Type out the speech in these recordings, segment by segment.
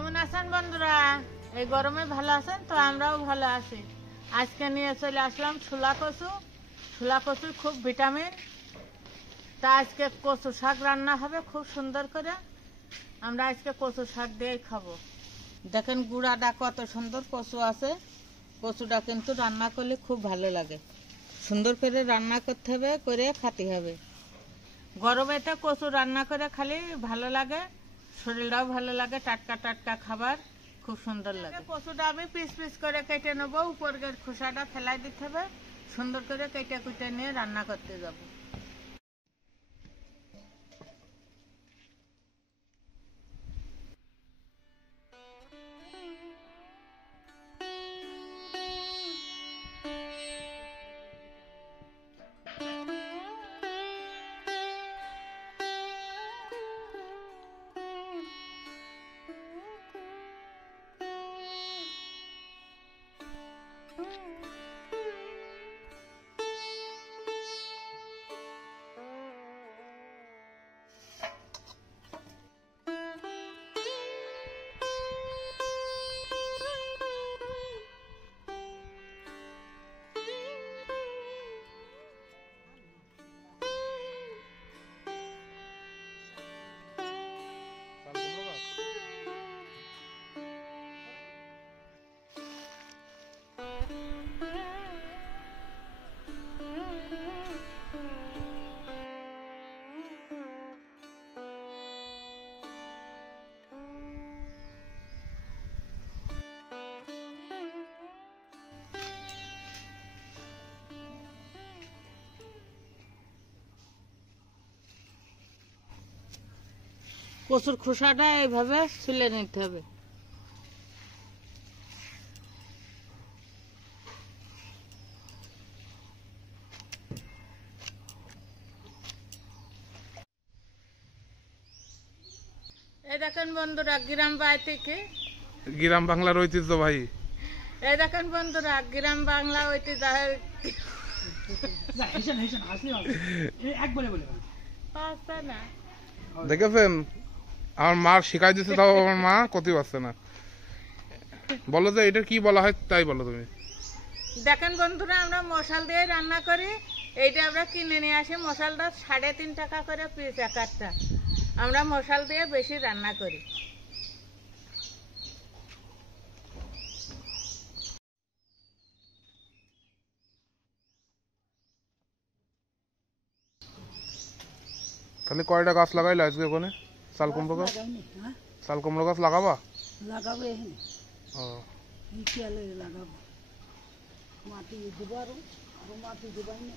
কেমন আছেন বন্ধুরা? এই গরমে ভালো আছেন তো? আমরাও ভালো আছি। আজকে নিয়ে চলে আসলাম ছোলা কচু। ছোলা কচু খুব ভিটামিন। তা আজকে কচু শাক রান্না হবে খুব সুন্দর করে। আমরা আজকে কচু শাক দিয়েই খাবো। দেখেন গুঁড়াটা কত সুন্দর কচু আছে। কচুটা কিন্তু রান্না করলে খুব ভালো লাগে। সুন্দর করে রান্না করতে হবে, করে খেতে হবে। গরমেতে কচু রান্না করে খালি ভালো লাগে, শরীরটাও ভালো লাগে। টাটকা টাটকা খাবার খুব সুন্দর লাগে। কচুটা আমি পিস পিস করে কেটে নেবো। উপরের খোসাটা ফেলাই দিতে হবে। সুন্দর করে কেটে কুটে নিয়ে রান্না করতে যাবো। কচুর খোসাটা এইভাবে ছুলে নিতে হবে। এই দেখেন বন্ধুরা, গ্রাম বাড়ি থেকে, গ্রাম বাংলার ঐতিহ্য ভাই। এই দেখেন বন্ধুরা, গ্রাম বাংলা ঐতিহ্য। দেখেছেন আমার মা শিখাই দিচ্ছে, তাও আমার মা কতি পারছে না। বলো যে এটা কি বলা হয়, তাই বলো তুমি। দেখেন বন্ধুরা, আমরা মশাল দিয়ে রান্না করি। এইটা আমরা কিনে নিয়ে আসি। মশালটা 3.5 টাকা করে পিস এক একটা। আমরা মশাল দিয়ে বেশি রান্না করি। তাহলে কয়টা গাছ লাগাইলে আজকে ওখানে? শাল কুমড়ো গাছ, শাল কুমড়ো গাছ লাগাবা? লাগাবো এখানে। ও বিকেলে লাগাবো। মাটি দেবো আরো মাটি দেবাই না।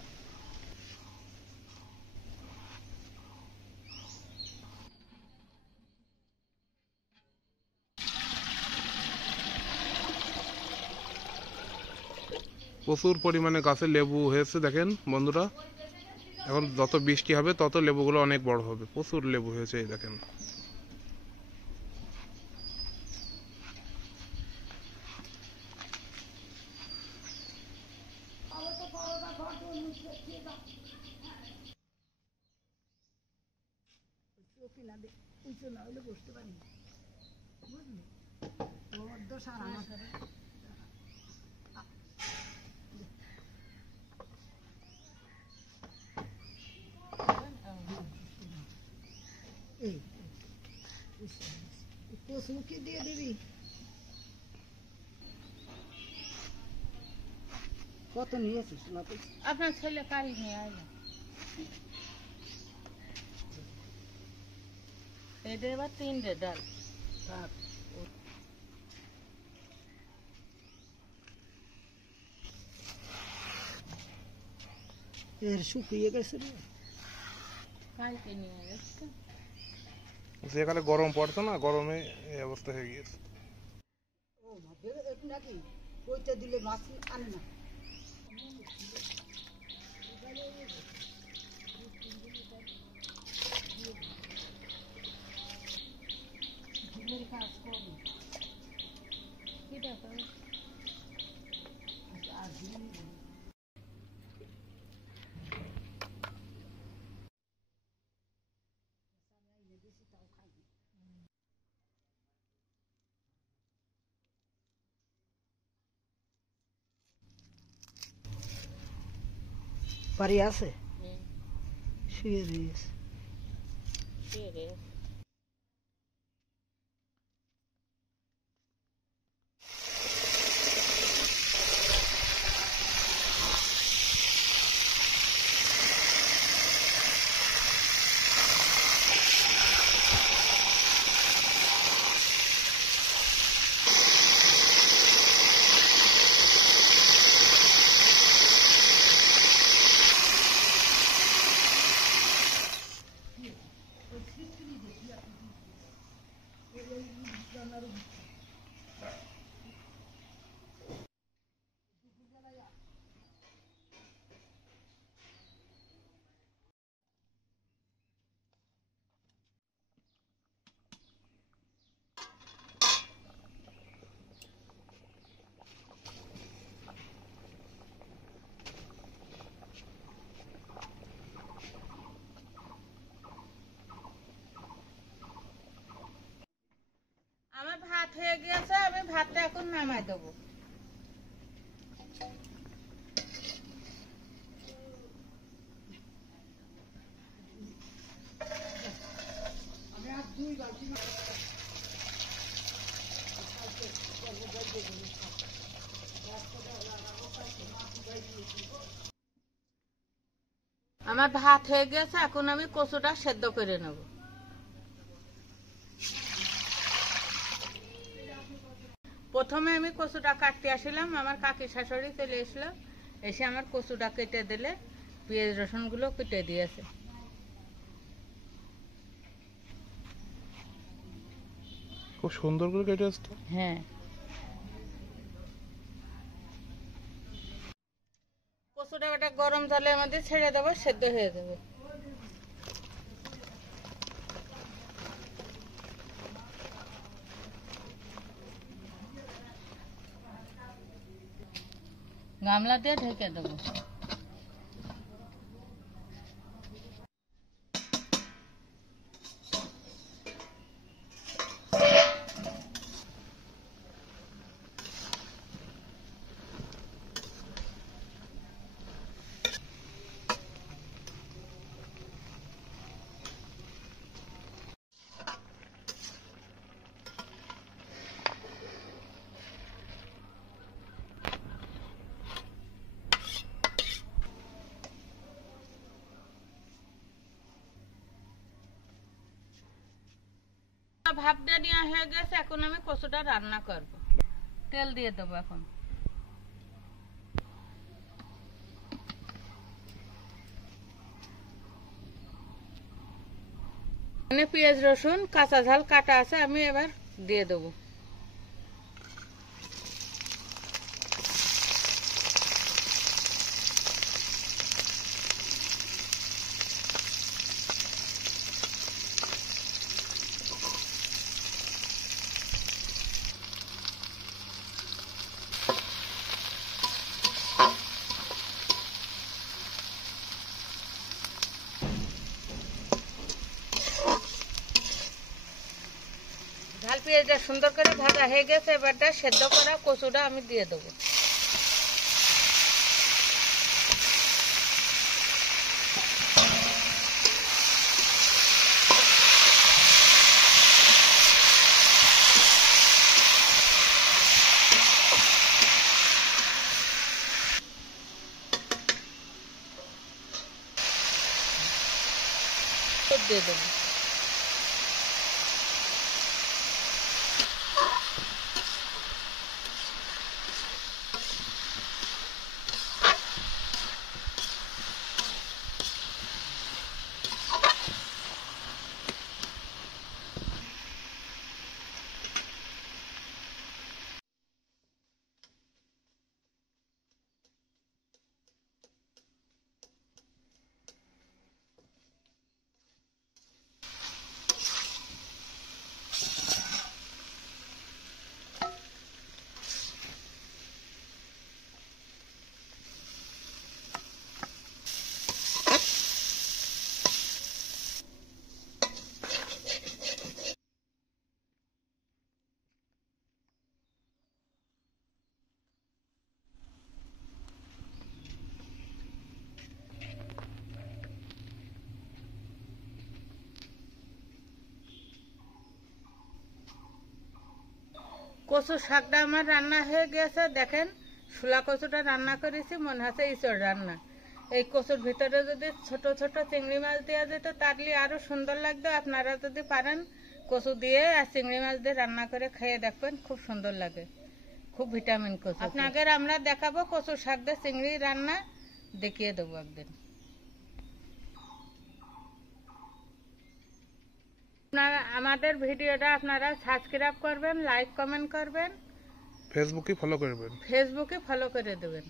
প্রচুর পরিমাণে গাছে লেবু হয়েছে দেখেন বন্ধুরা। এখন যত বৃষ্টি হবে তত লেবুগুলো অনেক বড় হবে। প্রচুর লেবু হয়েছে এই দেখেন। না হলে বসতে পারি, বুঝলি? ওর দোষ আর আমার এই কচুকে দিয়ে দিবি। কত নিয়েছিস? আপনার ছেলে কারি নিয়ে আইলো। এটা এবার 3 ডাল। এর শুকিয়ে গেছে রে। কালকে নিয়ে গেছে। যেখানে গরম পড়তো না, গরমে এই অবস্থা হয়ে গিয়েছে। ও ভেবে একটু নাকি কইতে দিলে মাছ আনে না। কাজ করবো কি ব্যাপার? বাড়ি আছে শুয়ে রয়েছে। আমার ভাত হয়ে গিয়েছে, আমি ভাতটা এখন নামাই দেবো। আমার ভাত হয়ে গেছে, এখন আমি কচুটা সেদ্ধ করে নেব। প্রথমে আমি কচুটা কাটতে আসলাম, আমার কাকি শাশুড়ি চলে এসলো, এসে আমার কচুটা কেটে দিলে, পেঁয়াজ রসুন গুলো কেটে দিয়েছে। খুব সুন্দর করে কেটে আসতো। হ্যাঁ, কচুটা ওটা গরম জলের মধ্যে ছেড়ে দেবো, সেদ্ধ হয়ে যাবে। গামলা দিয়ে ঢেকে দেবো। ভাবটা নেওয়া হয়ে গেছে, এখন আমি কচুটা রান্না করব। তেল দিয়ে দেবো এখন। এখানে পেঁয়াজ রসুন কাঁচা ঝাল কাটা আছে, আমি এবার দিয়ে দেবো। ঝাল পেঁয়াজটা সুন্দর করে ভাজা হয়ে গেছে, এবারটা সেদ্ধ করা কচুটা আমি দিয়ে দেবো। দিয়ে দেবো। কচু শাকটা আমার রান্না হয়ে গেছে, দেখেন শোলা কচুটা রান্না করেছি, মনে হচ্ছে ইঁচড় রান্না। এই কচুর ভিতরে যদি ছোট ছোট চিংড়ি মাছ দেওয়া যেত তাহলে আরো সুন্দর লাগতো। আপনারা যদি পারেন কচু দিয়ে আর চিংড়ি মাছ দিয়ে রান্না করে খেয়ে দেখবেন, খুব সুন্দর লাগে, খুব ভিটামিন কচু। আপনাকে আমরা দেখাবো কচু শাক দিয়ে চিংড়ি রান্না, দেখিয়ে দেবো একদিন। আপনারা আমাদের ভিডিওটা আপনারা সাবস্ক্রাইব করবেন, লাইক কমেন্ট করবেন, ফেসবুকে ফলো করবেন। ফেসবুকে ফলো করে দেবেন।